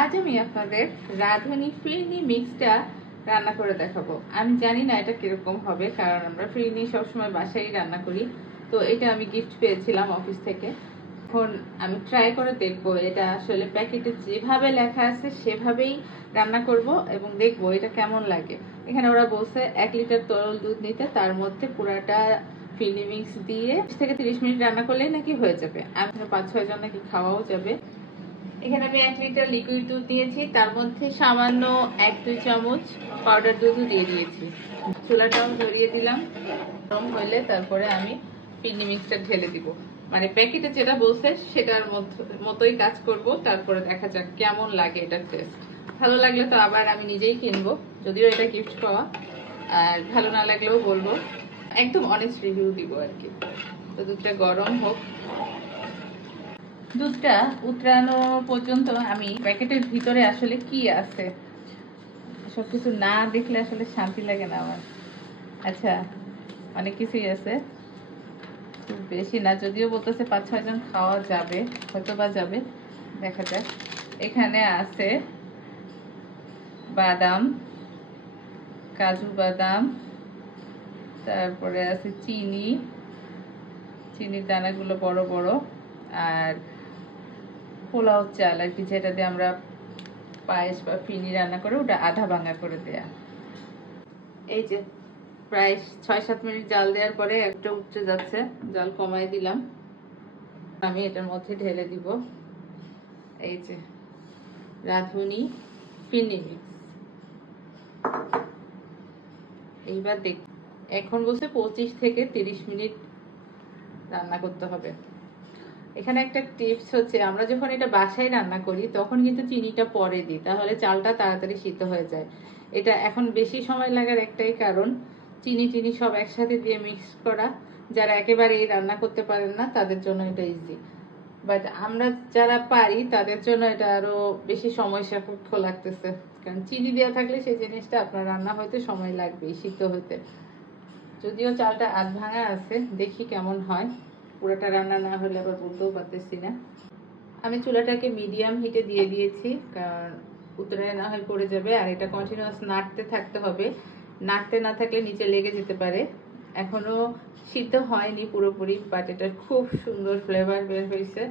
আজ আমি আপনাদের রাঁধুনি ফিরনি মিক্সটা রান্না করে দেখাবো। আমি জানি না এটা কীরকম হবে, কারণ আমরা ফিরনি সবসময় বাসায় রান্না করি। তো এটা আমি গিফট পেয়েছিলাম অফিস থেকে। এখন আমি ট্রাই করে দেখব, এটা আসলে প্যাকেটে যেভাবে লেখা আছে সেভাবেই রান্না করব এবং দেখব এটা কেমন লাগে। এখানে ওরা বলছে এক লিটার তরল দুধ নিতে, তার মধ্যে পুরাটা ফিরনি মিক্স দিয়ে থেকে তিরিশ মিনিট রান্না করলেই নাকি হয়ে যাবে। আমি পাঁচ ছয় জন নাকি খাওয়াও যাবে। এখানে আমি এক লিটার লিকুইড দুধ দিয়েছি। তার মধ্যে সামান্য এক, দুই চামচ পাউডার দুধও দিয়ে দিয়েছি। চুলাটাও ধরিয়ে দিলাম। গরম হইলে তারপরে আমি পিন্নি মিক্সটা ঢেলে দিব। মানে প্যাকেটে যেটা বলছে, সেটার মতোই কাজ করব। তারপরে দেখা যাক কেমন লাগে এটার টেস্ট ভালো লাগলে তো আবার আমি নিজেই কিনবো। যদিও এটা গিফট পাওয়া। আর ভালো না লাগলেও বলব। একদম অনেস্ট রিভিউ দিব আর কি। তো দুধটা গরম হোক। দুধটা উতরানো পর্যন্ত আমি প্যাকেটের ভিতরে আসলে কি আছে? সব কিছু না দেখলে আসলে শান্তি লাগে না আমার। আচ্ছা অনেক কিছুই আছে। বেশি না, যদিও বলতেছে পাঁচ, ছয় জন খাওয়া যাবে হয়তো বা যাবে। দেখা যাক। এখানে আছে বাদাম, কাজু বাদাম, তারপরে আছে চিনি। চিনির দানাগুলো বড় বড়। আর পোলাও চাল আর কি, যেটা দিয়ে আমরা পায়েস বা ফিনি রান্না করে ওটা আধা ভাঙা করে দেয়া। এই যে প্রায় ছয় সাত মিনিট জাল দেওয়ার পরে একটা উঠতে যাচ্ছে, জাল কমাই দিলাম। আমি এটার মধ্যে ঢেলে দিব। এই যে রাঁধুনি ফিনি এইবার দেখ, এখন বসে পঁচিশ থেকে তিরিশ মিনিট রান্না করতে হবে। এখানে একটা টিপস হচ্ছে, আমরা যখন এটা বাসায় রান্না করি, তখন কিন্তু চিনিটা পরে দিই, তাহলে চালটা তাড়াতাড়ি সিদ্ধ হয়ে যায়। এটা এখন বেশি সময় লাগার একটাই কারণ, চিনি টিনি সব একসাথে দিয়ে মিক্স করা। যারা একেবারেই রান্না করতে পারেন না, তাদের জন্য এটা ইজি বাট আমরা যারা পারি, তাদের জন্য এটা আরও বেশি সময় সাপেক্ষ লাগতেছে। কারণ চিনি দেওয়া থাকলে সেই জিনিসটা আপনার রান্না হইতে সময় লাগবে সিদ্ধ হতে যদিও চালটা আধ ভাঙা আছে, দেখি কেমন হয়। পুরোটা রান্না না হলে আবার বলতেও পারতেছি না। আমি চুলাটাকে মিডিয়াম হিটে দিয়ে দিয়েছি, কারণ উতরে না হয় পড়ে যাবে, আর এটা কন্টিনিউয়াস নাড়তে থাকতে হবে। নাড়তে না থাকলে নিচে লেগে যেতে পারে। এখনও সিদ্ধ হয়নি পুরোপুরি বাট এটার খুব সুন্দর ফ্লেভার বের হয়েছে।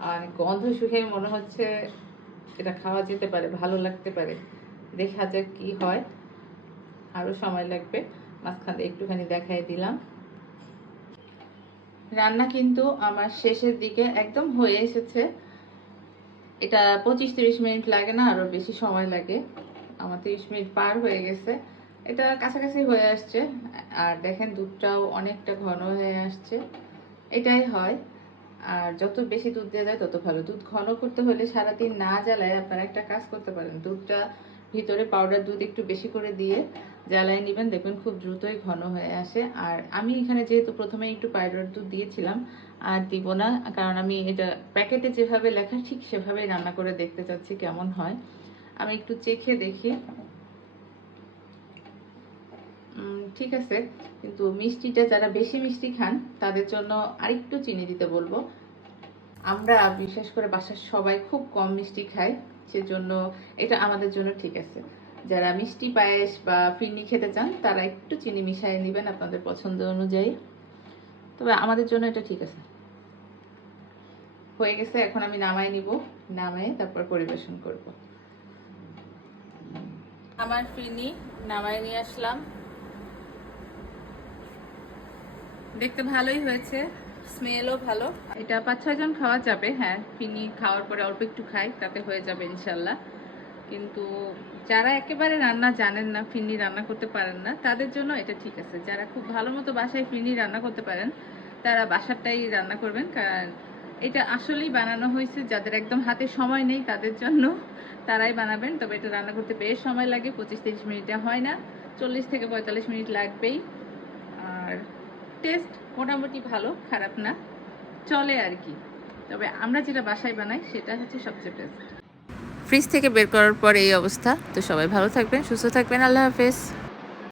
আর গন্ধ শুকে মনে হচ্ছে এটা খাওয়া যেতে পারে, ভালো লাগতে পারে। দেখা যাক কি হয়। আরও সময় লাগবে। মাঝখানে একটুখানি দেখাই দিলাম। রান্না কিন্তু আমার শেষের দিকে একদম হয়ে এসেছে। এটা পঁচিশ তিরিশ মিনিট লাগে না আরও বেশি সময় লাগে। আমার তিরিশ মিনিট পার হয়ে গেছে। এটা কাছাকাছি হয়ে আসছে। আর দেখেন দুধটাও অনেকটা ঘন হয়ে আসছে। এটাই হয়। আর যত বেশি দুধ দেওয়া যায় তত ভালো। দুধ ঘন করতে হলে সারাদিন না জ্বালায় আপনারা একটা কাজ করতে পারেন। দুধটা ভিতরে পাউডার দুধ একটু বেশি করে দিয়ে জ্বালায় নেবেন। দেখবেন খুব দ্রুতই ঘন হয়ে আসে। আর আমি এখানে যেহেতু প্রথমে একটু পাউডার দুধ দিয়েছিলাম আর দিব না, কারণ আমি এটা প্যাকেটে যেভাবে লেখা ঠিক সেভাবেই রান্না করে দেখতে চাচ্ছি কেমন হয়। আমি একটু চেখে দেখি। ঠিক আছে, কিন্তু মিষ্টিটা যারা বেশি মিষ্টি খান, তাদের জন্য আরেকটু চিনি দিতে বলব। আমরা, বিশেষ করে বাসার সবাই খুব কম মিষ্টি খাই। সেজন্য এটা আমাদের জন্য ঠিক আছে। যারা মিষ্টি পায়েস বা ফিরনি খেতে চান, তারা একটু চিনি মিশিয়ে নেবেন আপনাদের পছন্দ অনুযায়ী। তবে আমাদের জন্য এটা ঠিক আছে। হয়ে গেছে, এখন আমি নামাই নিব। নামাই তারপর পরিবেশন করব। আমার ফিরনি নামাই নিয়ে আসলাম। দেখতে ভালোই হয়েছে। স্মেলও ভালো। এটা পাঁচ, ছয় জন খাওয়া যাবে হ্যাঁ ফিনি খাওয়ার পরে অল্প একটু খাই, তাতে হয়ে যাবে ইনশাল্লাহ কিন্তু যারা একেবারে রান্না জানেন না, ফিনি রান্না করতে পারেন না, তাদের জন্য এটা ঠিক আছে। যারা খুব ভালো মতো বাসায় ফিনি রান্না করতে পারেন, তারা বাসারটাই রান্না করবেন, কারণ এটা আসলেই বানানো হয়েছে, যাদের একদম হাতে সময় নেই, তাদের জন্য তারাই বানাবেন। তবে এটা রান্না করতে বেশ সময় লাগে, পঁচিশ তিরিশ মিনিটে হয় না, চল্লিশ থেকে পঁয়তাল্লিশ মিনিট লাগবেই। টেস্ট মোটামুটি ভালো, খারাপ না, চলে আর কি। তবে আমরা যেটা বাসায় বানাই সেটা হচ্ছে সবচেয়ে বেস্ট ফ্রিজ থেকে বের করার পর এই অবস্থা। তো সবাই ভালো থাকবেন, সুস্থ থাকবেন। আল্লাহ হাফেজ।